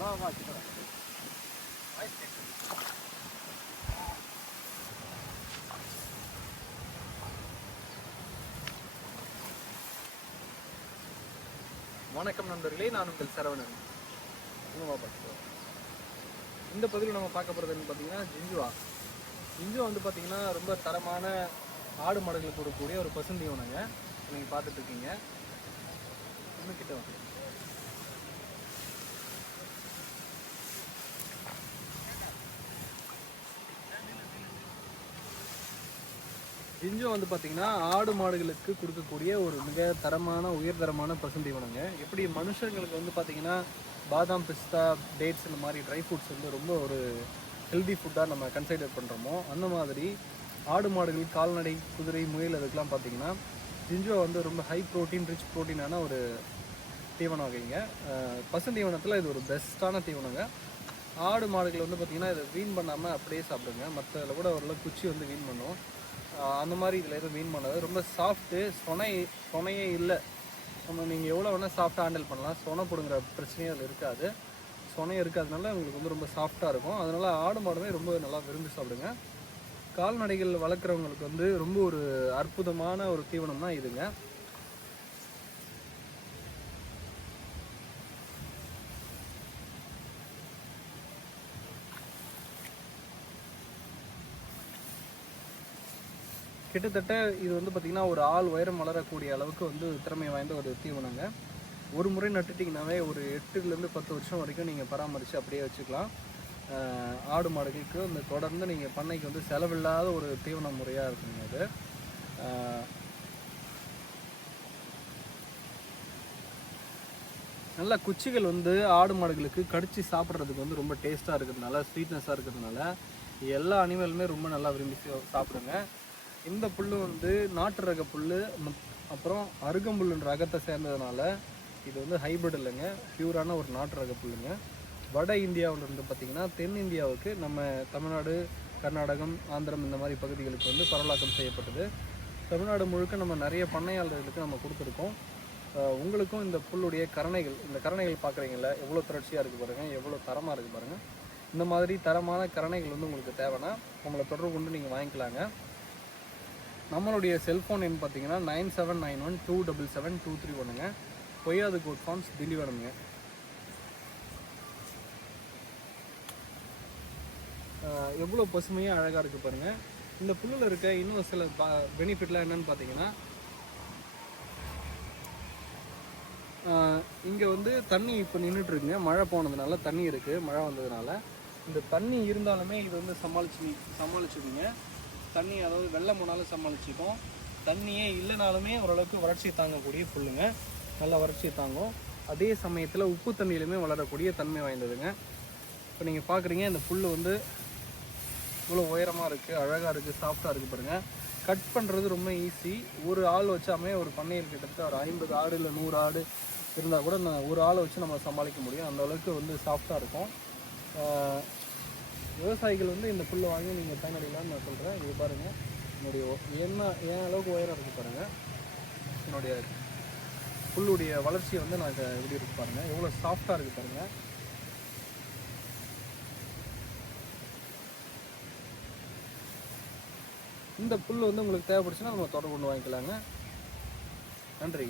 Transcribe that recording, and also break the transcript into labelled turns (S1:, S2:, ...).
S1: வா வா வணக்கம் நண்பர்களே நான் உங்கள் சரவணன். உணவா பார்த்துக்கோ இந்த பகுதியில் நம்ம பார்க்க போகிறதுன்னு பார்த்தீங்கன்னா ஜிஞ்சுவா. ஜிஞ்சுவா வந்து பார்த்தீங்கன்னா ரொம்ப தரமான ஆடு மாடுகளுக்கு கொடுக்கக்கூடிய ஒரு பசுந்தீவனங்க. நீங்கள் பார்த்துட்டு இருக்கீங்க. இன்னும் கிட்ட வந்து ஜிஞ்சோ வந்து பார்த்தீங்கன்னா ஆடு மாடுகளுக்கு கொடுக்கக்கூடிய ஒரு மிக தரமான உயர்தரமான பசுந்தீவனங்க எப்படி மனுஷங்களுக்கு வந்து பார்த்தீங்கன்னா பாதாம் பிஸ்தா டேட்ஸ் இந்த மாதிரி ட்ரை ஃப்ரூட்ஸ் வந்து ரொம்ப ஒரு ஹெல்தி ஃபுட்டாக நம்ம கன்சிடர் பண்ணுறோமோ அந்த மாதிரி ஆடு மாடுகள் கால்நடை குதிரை முயல் அதுக்கெலாம் பார்த்தீங்கன்னா ஜிஞ்சோ வந்து ரொம்ப ஹை ப்ரோட்டீன் ரிச் ப்ரோட்டீனான ஒரு தீவனம் வகைங்க. அஹ் பசுந்தீவனத்தில் இது ஒரு பெஸ்ட்டான தீவனங்க ஆடு மாடுகள் வந்து பார்த்திங்கன்னா இதை வீண் பண்ணாமல் அப்படியே சாப்பிடுங்க. மற்றதில் கூட ஓரளவு குச்சி வந்து வீண் பண்ணுவோம் அந்த மாதிரி இதில் எதுவும் மீன் பண்ணாது ரொம்ப சாஃப்ட்டு சொனை சொனையே இல்லை. நம்ம நீங்கள் எவ்வளோ வேணால் சாஃப்டாக ஹேண்டில் பண்ணலாம். சொனை பிடுங்குற பிரச்சனையும் அதில் இருக்காது. சொனை இருக்காதனால உங்களுக்கு வந்து ரொம்ப சாஃப்டாக இருக்கும். அதனால் ஆடு மாடுமே ரொம்ப நல்லா விரும்பி சாப்பிடுங்க. கால்நடைகள் வளர்க்குறவங்களுக்கு வந்து ரொம்ப ஒரு அற்புதமான ஒரு தீவனம் தான் இதுங்க. கிட்டத்தட்ட இது வந்து பார்த்திங்கன்னா ஒரு ஆள் உயரம் வளரக்கூடிய அளவுக்கு வந்து திறமை வாய்ந்த ஒரு தீவனங்க. ஒரு முறை நட்டுட்டிங்கனாவே ஒரு எட்டுலேருந்து பத்து வருஷம் வரைக்கும் நீங்கள் பராமரித்து அப்படியே வச்சுக்கலாம். ஆடு மாடுகளுக்கு இந்த தொடர்ந்து நீங்கள் பண்ணைக்கு வந்து செலவில்லாத ஒரு தீவன முறையாக இருக்குங்க அது. நல்லா நல்ல குச்சிகள் வந்து ஆடு மாடுகளுக்கு கடிச்சு சாப்பிட்றதுக்கு வந்து ரொம்ப டேஸ்ட்டாக இருக்கிறதுனால ஸ்வீட்னஸாக இருக்கிறதுனால எல்லா அனிமலுமே ரொம்ப நல்லா விரும்பி சாப்பிடுங்க. இந்த புல் வந்து நாட்டு ரக புல் அப்புறம் அருகம்புல்லுன்ற ரகத்தை சேர்ந்ததுனால இது வந்து ஹைபிரிட் இல்லைங்க. பியூரான ஒரு நாட்டு ரக புல்லுங்க. வட இந்தியாவில் இருந்து பார்த்தீங்கன்னா தென் இந்தியாவுக்கு நம்ம தமிழ்நாடு கர்நாடகம் ஆந்திரம் இந்த மாதிரி பகுதிகளுக்கு வந்து பரவலாக்கம் செய்யப்பட்டது. தமிழ்நாடு முழுக்க நம்ம நிறைய பண்ணையாளர்களுக்கு நம்ம கொடுத்துருக்கோம். உங்களுக்கும் இந்த புல்லுடைய கரணைகள் இந்த கரணைகள் பார்க்குறீங்கள எவ்வளோ திரட்சியாக இருக்குது பாருங்கள் எவ்வளோ தரமாக இருக்குது பாருங்கள் இந்த மாதிரி தரமான கரணைகள் வந்து உங்களுக்கு தேவைன்னா உங்களை தொடர்பு கொண்டு நீங்கள் வாங்கிக்கலாங்க. நம்மளுடைய செல்ஃபோன் எண் பார்த்தீங்கன்னா nine seven nine one two double seven two three ஒன்றுங்க பொய்யாது கோட் ஃபார்ம்ஸ் திண்டிவனம்ங்க ஆஹ் எவ்வளோ பசுமையாக அழகாக இருக்குது பாருங்கள் இந்த புல்லில் இருக்க இன்னும் சில பெனிஃபிட்லாம் என்னன்னு பார்த்தீங்கன்னா இங்கே வந்து தண்ணி இப்போ நின்றுட்டுருக்குங்க மழை போனதுனால தண்ணி இருக்குது மழை வந்ததுனால. இந்த தண்ணி இருந்தாலுமே இது வந்து சமாளிச்சு சமாளிச்சுக்குங்க. தண்ணி அதாவது வெள்ளம் போனாலும் சமாளிச்சுக்கும். தண்ணியே இல்லைனாலுமே ஓரளவுக்கு வறட்சி தாங்கக்கூடிய புல்லுங்க. நல்லா வறட்சி தாங்கும். அதே சமயத்தில் உப்பு தண்ணியிலுமே வளரக்கூடிய தன்மை வாய்ந்ததுங்க. இப்போ நீங்கள் பார்க்குறீங்க இந்த புல் வந்து இவ்வளோ உயரமாக இருக்குது அழகாக இருக்குது சாஃப்டாக இருக்குது பாருங்கள் கட் பண்ணுறது ரொம்ப ஈஸி ஒரு ஆள் வச்சாமே ஒரு பண்ணையில் கிட்டத்தட்ட ஒரு ஐம்பது ஆடு இல்லை நூறு ஆடு இருந்தால் கூட நான் ஒரு ஆளை வச்சு நம்ம சமாளிக்க முடியும். அந்த அளவுக்கு வந்து சாஃப்டாக இருக்கும். விவசாயிகள் வந்து இந்த புல்லை வாங்கி நீங்கள் பயனடையலாம்னு நான் சொல்கிறேன் இது பாருங்கள் என்னுடைய ஒ- என்ன ஏன் அளவுக்கு உயரம் இருக்குது பாருங்கள் என்னுடைய புல்லுடைய வளர்ச்சியை வந்து நான் எப்படி இருக்கு பாருங்கள் எவ்வளோ சாஃப்டாக இருக்குது பாருங்கள் இந்த புல் வந்து உங்களுக்கு தேவைப்படுச்சுன்னா நம்ம தொடர்பு கொண்டு வாங்கிக்கலாங்க. நன்றி.